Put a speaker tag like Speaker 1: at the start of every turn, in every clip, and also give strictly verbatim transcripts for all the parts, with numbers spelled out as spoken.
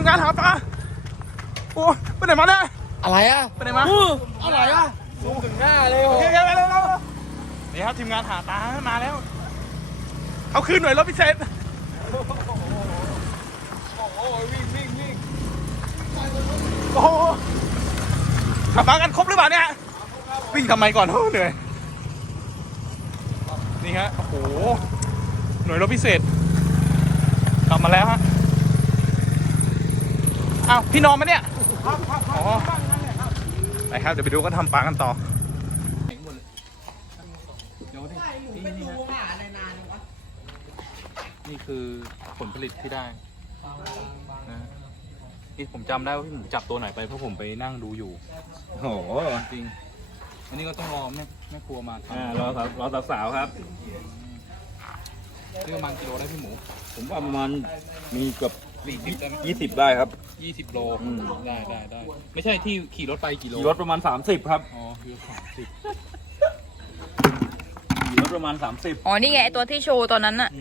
Speaker 1: งานหาปลาโอ้ไปไหนมาเนี่ย
Speaker 2: อะไรอ่ะ
Speaker 1: ไปไหนมา
Speaker 2: อะไรอ่ะซูมถึงหน้าเลยโอ้
Speaker 1: โอเคไปเร็วนี่ครับทีมงานหาปลามาแล้วเขาขึ้นหน่วยรถพิเศษ
Speaker 2: โหวิ่งวิ่งวิ่ง
Speaker 1: โอ้โหขับมากันครบหรือเปล่าเนี่ยวิ่งทำไมก่อนโอ้เหนื่อยนี่ฮะโอ้โหหน่วยรบพิเศษกลับมาแล้วฮะอ้าวพี่นอนไหมเนี่ยอ๋อไปครับเดี๋ยวไปดูก็ทำปลากันต่อนี่คือผลผลิตที่ได้นะนี่ผมจำได้ว่าพี่หมูจับตัวไหนไปเพราะผมไปนั่งดูอยู่โอ้โหจริงอันนี้ก็ต้องรอแม่แม่ครัวมาทำ
Speaker 3: รอรอสาวๆครับ
Speaker 1: นี่ประมาณกิโลได้พี่หมู
Speaker 3: ผมว่าประมาณมีเกือบ
Speaker 1: สี่สิบได้ไหม
Speaker 3: ยี่สิบได้ครับ
Speaker 1: ยี่สิบโล
Speaker 3: อืม
Speaker 1: ได้ได้ได้ไม่ใช่ที่ขี่รถไปกี่โล
Speaker 3: ขี่รถประมาณสามสิบครับ
Speaker 1: อ๋อคือสามสิบ
Speaker 3: ขี่รถประมาณสามสิบ
Speaker 4: อ๋อ นี่ไงไอตัวที่โชว์ตอนนั้นน่ะ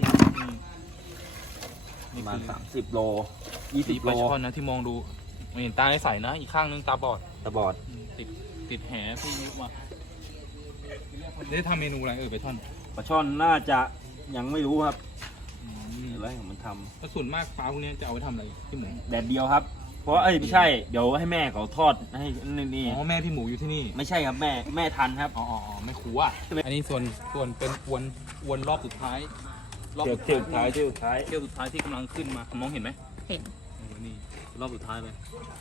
Speaker 3: ประมาณสามสิบโลยี่สิ
Speaker 1: สี
Speaker 3: บ
Speaker 1: ป
Speaker 3: โล
Speaker 1: ลาช่อนนะที่มองดูไม่เห็นตาได้ใสนะอีกข้างนึงตาบอด
Speaker 3: ตะบอด
Speaker 1: ติดติดแหพี่ยุมาได้ทำเมนูอะไรเออไปท่อน
Speaker 3: ปลาช่อนน่าจะยังไม่รู้ครับอะไรของมันท
Speaker 1: แล้วส่วนมากปลาพวกนี้จะเอาไปทำอะไรพี่หมู
Speaker 3: ำแดดเดียวครับ เพราะเอ้ยไม่ใช่เดี๋ยวให้แม่เขาทอดให้นี่นี่
Speaker 1: อ๋อแม่พี่หมูอยู่ที่นี่
Speaker 3: ไม่ใช่ครับแม่แม่ทันครับ
Speaker 1: อ๋ออ๋ออ๋อไม่ครัวอันนี้ส่วนส่วนเป็นอวนอวนรอบสุดท้ายรอบ
Speaker 3: เที่ยวเที่ยวสุดท้ายเที่ยวสุดท้าย
Speaker 1: เที่ยวสุดท้ายที่กำลังขึ้นมามองเห็นไหม
Speaker 4: เห็น
Speaker 1: โอ้นี่รอบสุดท้ายเลย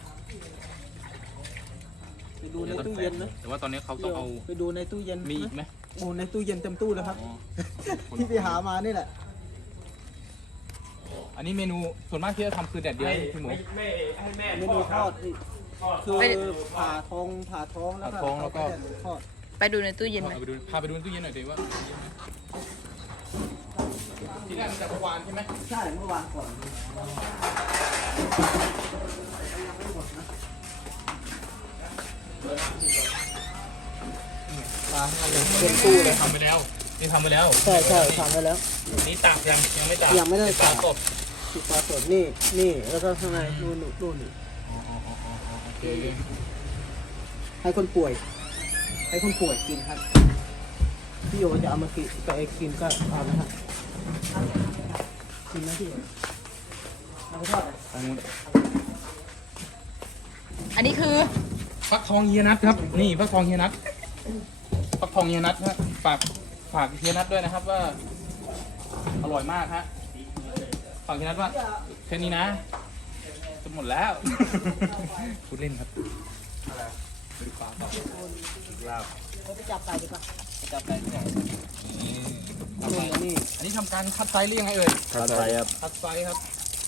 Speaker 2: ไปดูในตู้เย็นนะ
Speaker 1: แต่ว่าตอนนี้เขาต้องเอา
Speaker 2: ไปดูในตู้เย็น
Speaker 1: มีอีกไหม
Speaker 2: โอ้ในตู้เย็นเต็มตู้แล้วครับ
Speaker 1: อ๋อ
Speaker 2: ที่ไปหามานี่แหละ
Speaker 1: อันนี้เมนูส่วนมากที่จะทำคือแดดเดียวพี่หมู
Speaker 3: ไม่ให้แม่
Speaker 2: เมนูทอดนี่คือผ่าท้องผ่าท้องแล้วก็
Speaker 1: ผ่าท้องแล้วก็
Speaker 2: ทอด
Speaker 4: ไปดูในตู้เย็นไหม
Speaker 1: เอาไปดูพาไปดูในตู้เย็นหน่อยดิว่าที่แรกมันจากเมื่อวานใช่ไหม
Speaker 2: ใช่เมื่อวานก่อน ปลาทั้งนั้นเลยเต็มตู้เลย
Speaker 1: ทำไปแล้วนี่ทำไปแล้ว
Speaker 2: ใช่ใช่ทำไว้แล้ว
Speaker 1: นี่ตักยังยังไม่ตัก
Speaker 2: ยังไม่ได้
Speaker 1: ปลา
Speaker 2: ตัก
Speaker 1: กบ
Speaker 2: ที่ปลาสดนี่ นี่ แล้วก็ข้างในนู่นนู่นนี่
Speaker 1: โอเค
Speaker 2: ให้คนป่วย ให้คนป่วยกินครับ พี่โยจะเอามากินกับเอกกินก็เอานะฮะกินนะพี่โยเอาไปทอดเลย
Speaker 1: ทางนู้น
Speaker 4: อันนี้คือ
Speaker 1: ฟักทองเฮียนัทครับนี่ฟักทองเฮียนัทฟักทองเฮียนัทฮะฝากฝากเฮียนัทด้วยนะครับว่าอร่อยมากฮะฝากเฮียนัทว่าแค่นี้นะจะหมดแล้วพูดเล่นครับไปดูปลาต่อ
Speaker 2: ไปจับไก่ดีกว่า
Speaker 1: จับได้ที่ไหนนี่
Speaker 2: นู่นนี่
Speaker 1: อันนี้ทำการคัดไซส์หรือยังไงเอ่ย
Speaker 3: ทัดใจครับ
Speaker 1: คัดไซส์ครับ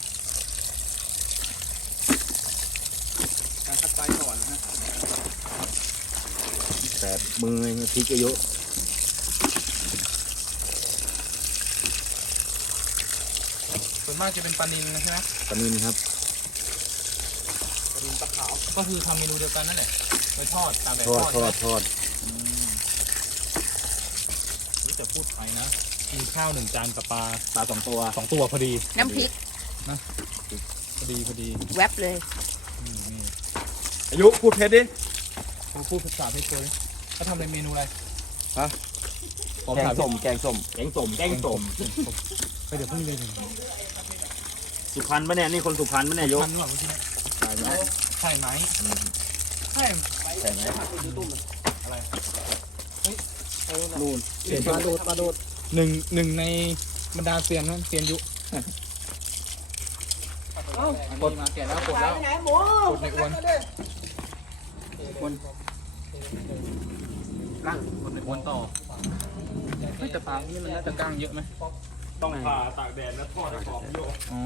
Speaker 1: การคัดไซส์ก่อนนะฮะ
Speaker 3: แต่มือพริกเยอะ
Speaker 1: ส่วนมากจะเป็นปลานิลใช่ไหม
Speaker 3: ปลานิลครับ
Speaker 1: ปลานิลปลาขาวก็คือทำเมนูเดียวกันนั่นแหละไปทอดตามแบบ
Speaker 3: ทอด
Speaker 1: ทอด
Speaker 3: ทอดทอด
Speaker 1: นี่จะพูดไปนะกินข้าวหนึ่งจานกับปลา
Speaker 3: ปลาสองตัว
Speaker 1: สองตัวพอดี
Speaker 4: น้ำพริก
Speaker 1: พอดีพอดี
Speaker 4: แวบเลย
Speaker 1: นี่นี่
Speaker 3: อายุพูดเพชรดิ
Speaker 1: ผมพูดภาษาเพชรเลยเขาทำอะไรเมนูอะไร
Speaker 3: ฮะ
Speaker 1: ผม
Speaker 3: แกง
Speaker 1: ถาม
Speaker 3: ส้มแกงส้มแกงส้มแกงส้ม
Speaker 1: ไปเดี๋ยวพรุ่งนี้เลยถึง
Speaker 3: สุพรรณปะเนี่ยนี่คนสุพรรณปะเนี่ยยก
Speaker 1: ทันหรือเปล่าเมื่อกี้
Speaker 3: ใช่ไหม
Speaker 1: ใช่ไหมใช่
Speaker 3: ใช่ไหม
Speaker 1: อะไร
Speaker 3: นู่น
Speaker 1: เสียน
Speaker 2: ปลาโดดปลาโดด
Speaker 1: หนึ่งหนึ่งในบรรดาเซียนนะเซียนยุกดมาเสียแล้วกดแล้ว
Speaker 2: ไหนหมู
Speaker 1: กดในอวนคนกั้งกดในอวนต่อเฮ้ยแต่ปลานี่มันน่าจะกั้งเยอะไหม
Speaker 3: ต้องผ่าตากแดดแล้วทอดให้กรอบโย
Speaker 1: อ๋อ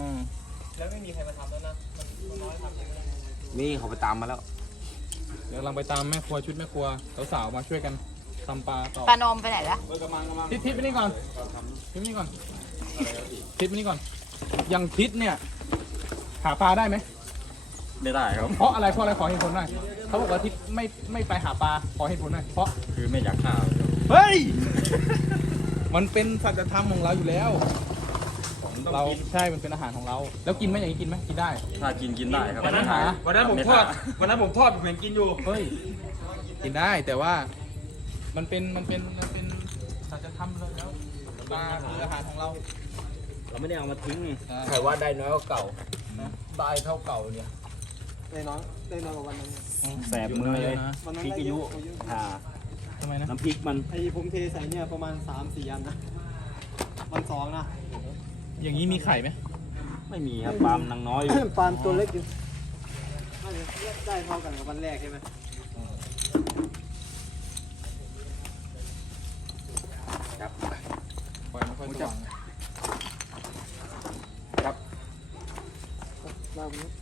Speaker 3: นี่เขาไปตามมาแล้ว
Speaker 1: เดี๋ยวเราไปตามแม่ครัวชุดแม่ครัวสาวๆมาช่วยกันทำปลาต่อ
Speaker 4: ปลานอมไปไหนละ
Speaker 1: ทิศทิศไปนี่ก่อนทิศไปนี่ก่อนทิศไปนี่ก่อนยังทิศเนี่ยหาปลาได้ไหม
Speaker 3: ไม่ได้ครับ
Speaker 1: เพราะอะไรเพราะอะไรขอเหตุผลหน่อยเขาบอกว่าทิศไม่ไม่ไปหาปลาขอเหตุผลหน่อยเพราะ
Speaker 3: คือไม่อยากฆ่า
Speaker 1: เฮ้ย มันเป็นสัจธรรมของเราอยู่แล้ว ของ
Speaker 3: ต้อง
Speaker 1: เรา
Speaker 3: กิน
Speaker 1: ใช่มันเป็นอาหารของเรา แล้วกินไหมอย่างนี้กินไหมกินได้
Speaker 3: ถ้ากินกินได้ครับ
Speaker 1: วันนั้นหา
Speaker 3: วันนั้นผมทอดวันนั้นผมทอดผมเห็นกินอยู่
Speaker 1: เฮ้ยกินได้แต่ว่ามันเป็นมันเป็นมันเป็นสัจธรรมเลยแล้วปลาคืออาหารของเรา
Speaker 3: เราไม่ได้เอามาทิ้งไง
Speaker 5: ใครว่าได้น้อยกว่าเก่าได้เท่าเก่าเนี่ย
Speaker 2: ได้น้อยได้น้อยกว่าวันนั้น
Speaker 3: แสบมือเลย
Speaker 1: นะ
Speaker 2: วันนั้น
Speaker 3: พริก
Speaker 2: ได้
Speaker 3: อา
Speaker 2: เย
Speaker 3: ยุ
Speaker 2: อะกว่าเยอะ
Speaker 3: อ่า
Speaker 1: ทำไมนะ
Speaker 3: น้ำพริกมัน
Speaker 2: ไอ้ผมเทใส่เนี่ยประมาณสามสี่อันนะวันสองนะ
Speaker 1: อย่างนี้มีไข่ไหม
Speaker 3: ไม่มีครับปลามนนางน้อยอยู่
Speaker 2: ปานตัวเล็กอยู่น่าจะได้เท่ากันกับวันแรกใช่ไหม
Speaker 1: ปล่อยไม่ค่อยสว่าง
Speaker 2: ลาบนี้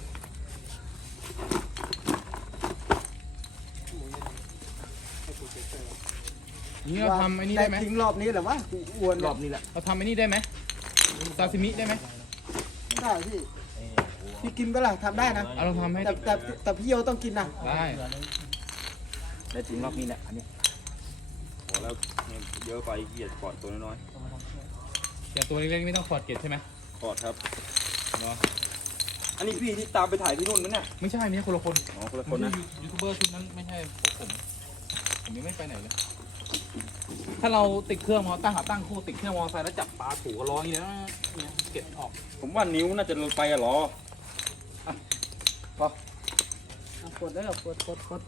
Speaker 1: นี่เราทำไอ้นี่ได้ไหม
Speaker 2: ทิ้งรอบนี้เหรอวะกูอ้วน
Speaker 1: รอบนี้แหละเราทำไอ้นี่ได้ไหมซาซิมิได้ไหม
Speaker 2: ได้พี่พี่กินก็ล่ะทำได้นะ
Speaker 1: เอาเราทำให้
Speaker 2: แต่แต่แต่พี่โยต้องกินนะ
Speaker 1: ได้
Speaker 3: ได้ทิ้งรอบนี้แหละอันนี้พอแล้วเนี่ยเยอะไปเกลียดกอดตัวน้อย
Speaker 1: อย่างตัวเล็กๆไม่ต้องขอดเกล็ดใช่ไหม
Speaker 3: ๆกอดครับ
Speaker 1: เนาะ
Speaker 3: อันนี้พี่ที่ตามไปถ่ายที่นู่นนั่นเนี่ย
Speaker 1: ไม่ใช่ไม่ใช่คนละคน
Speaker 3: อ๋อคนละค
Speaker 1: คน
Speaker 3: น
Speaker 1: นะ
Speaker 3: นะ
Speaker 1: ยูทูบเบอร์ชุดนั้นไม่ใช่พวกผมผมยังไม่ไปไหนเลย ถ้าเราติดเครื่องมอตั้งหาตั้งคู่ติดเครื่องมอไซค์แล้วจับปลาถูกก็ร้องอย่างนี้นะเนี่ยเก็บออก
Speaker 3: ผมว่านิ้วน่าจะไปอะเหรอ
Speaker 2: อ่ะกดได้หรอกดกดกด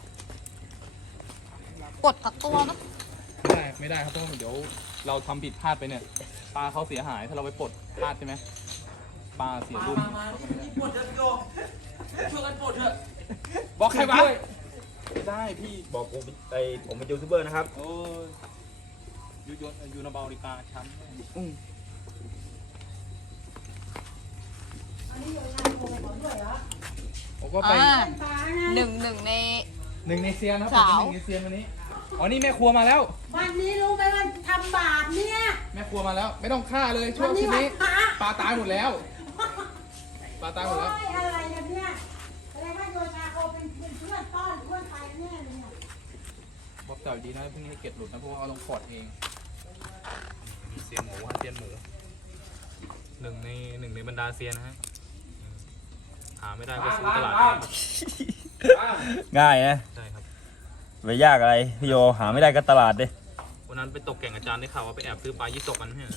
Speaker 4: กดตัดตัวนะ
Speaker 1: ไม่ได้ไม่ได้ครับเพราะว่าเดี๋ยวเราทำผิดพลาดไปเนี่ยปลาเขาเสียหายถ้าเราไปปลดพลาดใช่ไหมปลาเสียรุ่น
Speaker 3: ปวดเถอะโยช่วยกันปวดเถอะ
Speaker 1: บอกใครวะไม่ได้พี่
Speaker 3: บอกผมไอผมเป็นยูทูบเบอร์นะครับ
Speaker 1: โอ้ยยูยูยูนาบาริกาชั้นผมก็ไป
Speaker 4: อ่าหนึ่งหนึ่งใน
Speaker 1: หนึ่งในเซียนครับ
Speaker 4: สาว
Speaker 1: ผมเป็นหนึ่งในเซียนวันนี้อ๋อนี่แม่ครัวมาแล้ว
Speaker 6: วันนี้รู้ไหมว่าทำบาปเนี่ย
Speaker 1: แม่ครัวมาแล้ว ไม่ต้องฆ่าเลยช่วง
Speaker 6: วันนี้
Speaker 1: ชุดนี้
Speaker 6: วันพระ
Speaker 1: ปลาตายหมดแล้วปลาตายหมดแล้ว
Speaker 6: โอ้ยอะไรกันเนี่ยแสดงว่าโยชาโคเป็นเป็นเพื่อนต้อนเพื่อนไปแน่เลยเนี่ย
Speaker 1: บอกเก่าดีนะเพิ่งให้เก็บหลุดนะเพราะว่าเอาลงพอร์ตเองมีเซียนหมูฮะเซียนหมูหนึ่งในหนึ่งในบรรดาเซียนนะฮะหาไม่ได้ก็ซื้อตลาด
Speaker 3: ง่ายนะ
Speaker 1: ใช่ครับ
Speaker 3: ไปยากอะไรพี่โยหาไม่ได้ก็ตลาดดิ
Speaker 1: วันนั้นไปตกแก่งอาจารย์ได้ข่าวว่าไปแอบซื้อปลายี่สกกันใช่ไหม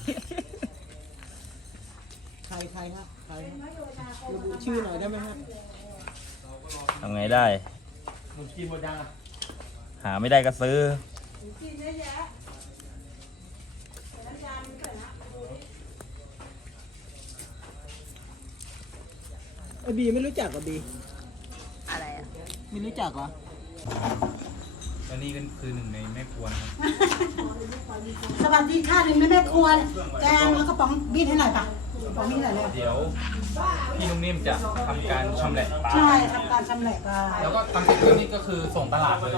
Speaker 2: ใครใครครับใครระบุชื่อหน่อยได้ไหมครับ
Speaker 3: ทำไงได้
Speaker 2: มึงกินหมดยังอ่ะ
Speaker 3: หาไม่ได้ก็ซื้อ
Speaker 6: กินเยอะแยะแต่น้ำยามันเกิดนะ
Speaker 2: ไอบีไม่รู้จักกับบี
Speaker 4: อะไรอ่ะ
Speaker 2: ไม่รู้จักเหรอ
Speaker 1: และนี่ก็คือหนึ่งในแม่ครัวนะครับ
Speaker 6: สวัสดีค่ะหนึ่งแม่ครัวแกงแล้วก็ป๋องบีดให้หน่อยปะป๋องบีดหน่อยเลย
Speaker 1: เดี๋ยวพี่นุ่มนิ่มจะทำการชำแหละปลา
Speaker 6: ใช่ทำการชำแหละปลา
Speaker 1: แล้วก็ทำเสร็จแล้วนี่ก็คือส่งตลาดเลย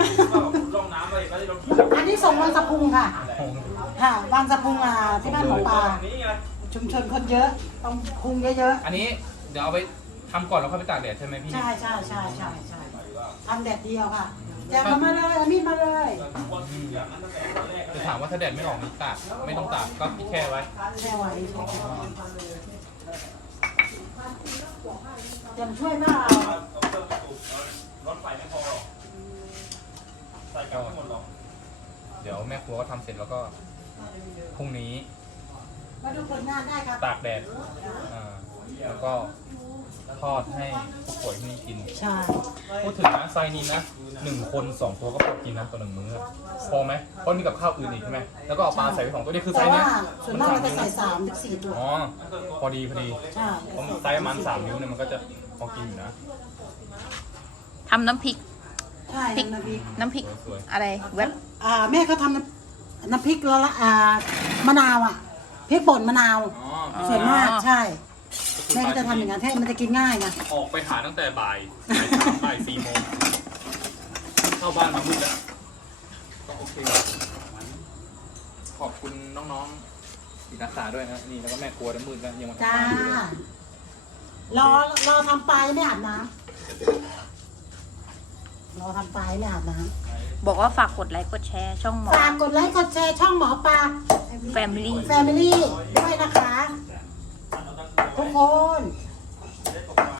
Speaker 6: อันนี้ส่งวังสะพุงค่ะ ค่ะวังสะพุงอ่ะที่บ้านหมอปลาชุมชนคนเยอะต้องพุงเยอะ
Speaker 1: อันนี้เดี๋ยวเอาไปทำก่อนแล้วค่อยไปตากแดดใช่ไหมพี่
Speaker 6: ๆใช่ใช่ใช่ใช่ใช่ทำแดดเดียวค่ะแจกมาเลยเอามีดมาเลย
Speaker 1: จะถามว่าถ้าแดดไม่ออกนี่ตากไม่ต้องตากก็แค่ไว้
Speaker 6: แค่ไว้ยังช่วยมาก
Speaker 1: เดี๋ยวแม่ครัวก็ทำเสร็จแล้วก็พรุ่งนี้
Speaker 6: มาดูผลงานได้ครับ
Speaker 1: ตากแดดอ่าแล้วก็ทอดให้ผู้ป่วยที่นี่กิน
Speaker 6: ใช่
Speaker 1: พูดถึงนะไซส์นี้นะหนึ่งคนสองตัวก็พอกินนะต่อหนึ่งมื้อพอไหมเพราะมีกับข้าวอื่นอีกใช่ไหมแล้วก็เอาปลาใส่ไปสองตัวนี่คือไซ
Speaker 6: แต่
Speaker 1: ส์
Speaker 6: ว่า
Speaker 1: เนี้ย
Speaker 6: ส่วนมากเราจะใส่สามถึงสี่ตัว
Speaker 1: อ๋อพอดีพอดี
Speaker 6: ใช่
Speaker 1: เพราะไซส์ประมาณสามนิ้วเนี่ยมันก็จะพอกินอยู่นะ
Speaker 4: ทำน้ำพริก
Speaker 6: ใช่
Speaker 4: พริก
Speaker 6: น้ำพริก
Speaker 4: น้ำพริก
Speaker 1: สวย
Speaker 4: อะไรเว็บ
Speaker 6: อ่าแม่เขาทำน้ำน้ำพริกละละอ่ามะนาวอ่ะพริกป่นมะนาว
Speaker 1: ๆอ๋อ
Speaker 6: ส่วนมากใช่แม่ก็จะทำอย่างนั้นให้มันจะกินง่ายไง
Speaker 1: ออกไปหาตั้งแต่บ่ายบ่ายสามบ่ายสี่โมงเข้าบ้านมามืดแล้วก็โอเคขอบคุณน้องๆอีกนักศึกษาด้วยนะนี่แล้วก็แม่ครัวทั้งมืดแล้วยังมาทำ
Speaker 6: จ้า
Speaker 1: บ้านอยู่ด้วย
Speaker 6: รอรอทำปลายไม่อาบน้ำรอทำปลายไม่อาบน้
Speaker 4: บอกว่าฝากกดไลค์กดแชร์ช่องหมอ
Speaker 6: ฝากกดไลค์กดแชร์ช่องหมอปลา
Speaker 4: แฟมิลี่
Speaker 6: แฟมิลี่ด้วยนะคะ ทุกคน